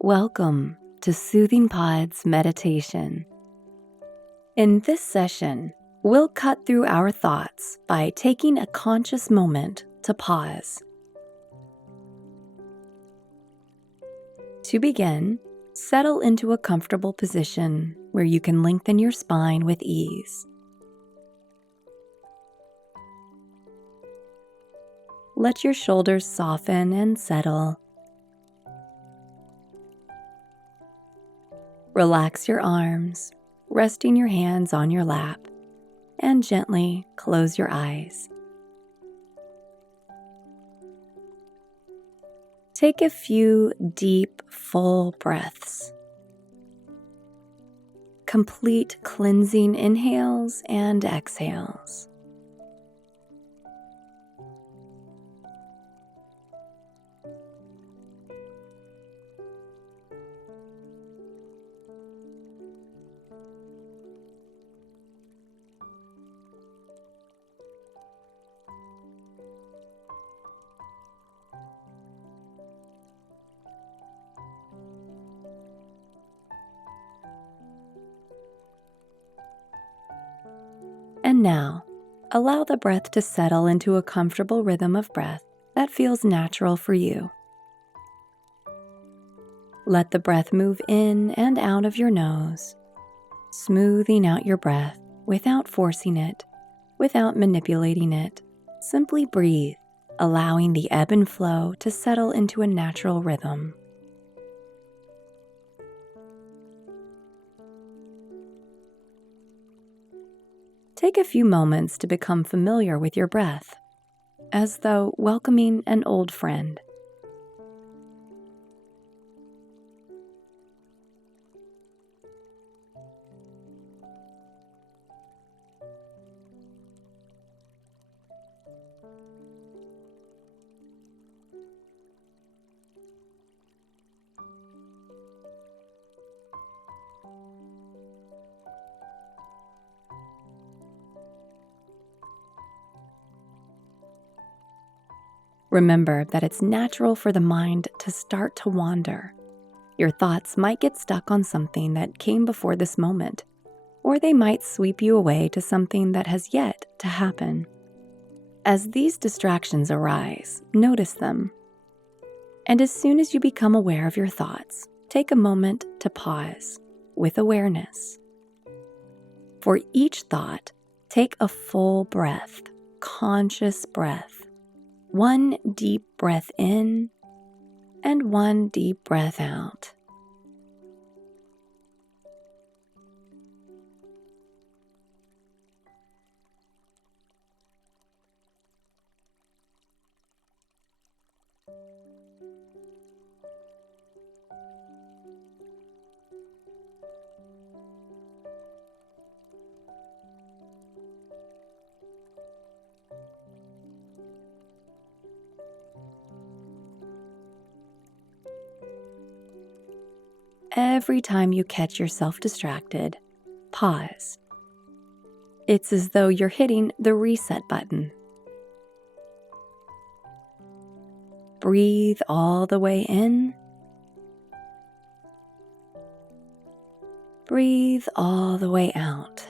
Welcome to Soothing Pod's meditation. In this session, we'll cut through our thoughts by taking a conscious moment to pause. To begin, settle into a comfortable position where you can lengthen your spine with ease. Let your shoulders soften and settle. Relax your arms, resting your hands on your lap, and gently close your eyes. Take a few deep, full breaths. Complete cleansing inhales and exhales. And now, allow the breath to settle into a comfortable rhythm of breath that feels natural for you. Let the breath move in and out of your nose, smoothing out your breath without forcing it, without manipulating it. Simply breathe, allowing the ebb and flow to settle into a natural rhythm. Take a few moments to become familiar with your breath, as though welcoming an old friend. Remember that it's natural for the mind to start to wander. Your thoughts might get stuck on something that came before this moment, or they might sweep you away to something that has yet to happen. As these distractions arise, notice them. And as soon as you become aware of your thoughts, take a moment to pause with awareness. For each thought, take a full breath, conscious breath. One deep breath in and one deep breath out. Every time you catch yourself distracted, pause. It's as though you're hitting the reset button. Breathe all the way in. Breathe all the way out.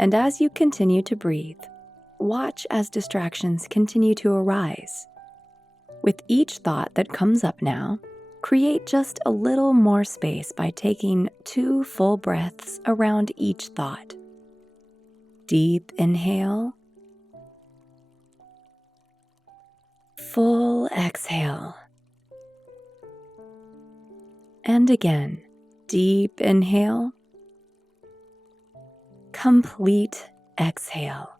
And as you continue to breathe, watch as distractions continue to arise. With each thought that comes up now, Create just a little more space by taking 2 full breaths around each thought. Deep inhale, full exhale, and again, deep inhale, complete exhale.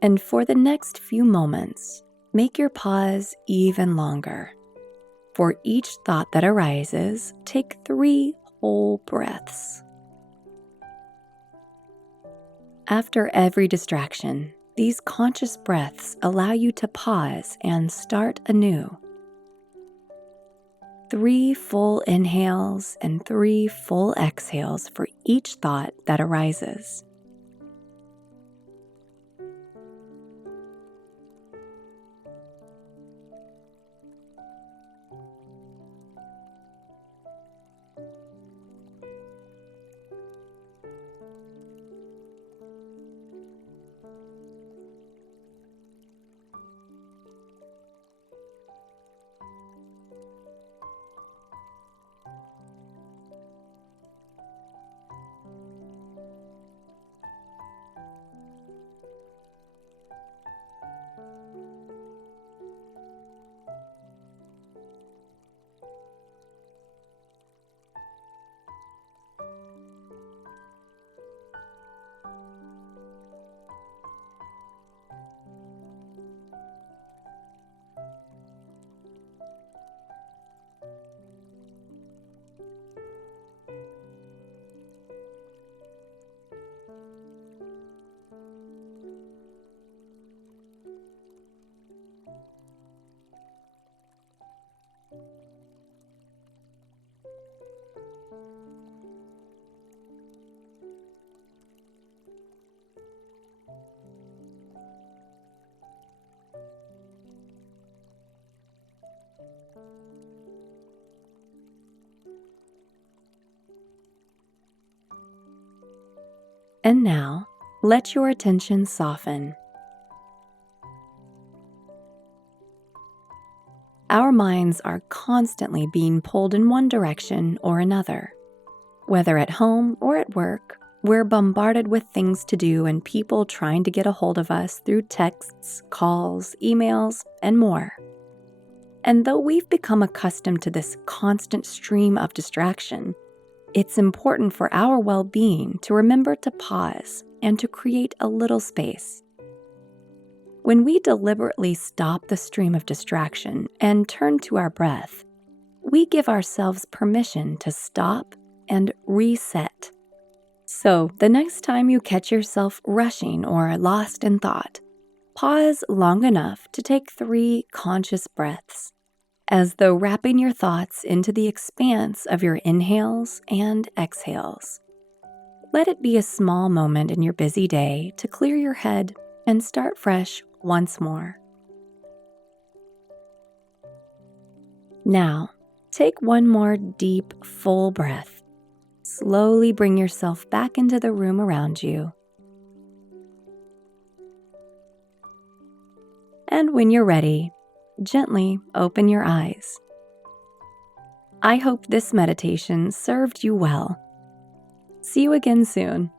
And for the next few moments, make your pause even longer. For each thought that arises, take 3 whole breaths. After every distraction, these conscious breaths allow you to pause and start anew. 3 full inhales and 3 full exhales for each thought that arises. And now, let your attention soften. Our minds are constantly being pulled in one direction or another. Whether at home or at work, we're bombarded with things to do and people trying to get a hold of us through texts, calls, emails, and more. And though we've become accustomed to this constant stream of distraction, it's important for our well-being to remember to pause and to create a little space. When we deliberately stop the stream of distraction and turn to our breath, we give ourselves permission to stop and reset. So, the next time you catch yourself rushing or lost in thought, pause long enough to take 3 conscious breaths, as though wrapping your thoughts into the expanse of your inhales and exhales. Let it be a small moment in your busy day to clear your head and start fresh once more. Now, take one more deep, full breath slowly bring yourself back into the room around you. And when you're ready, gently open your eyes. I hope this meditation served you well. See you again soon.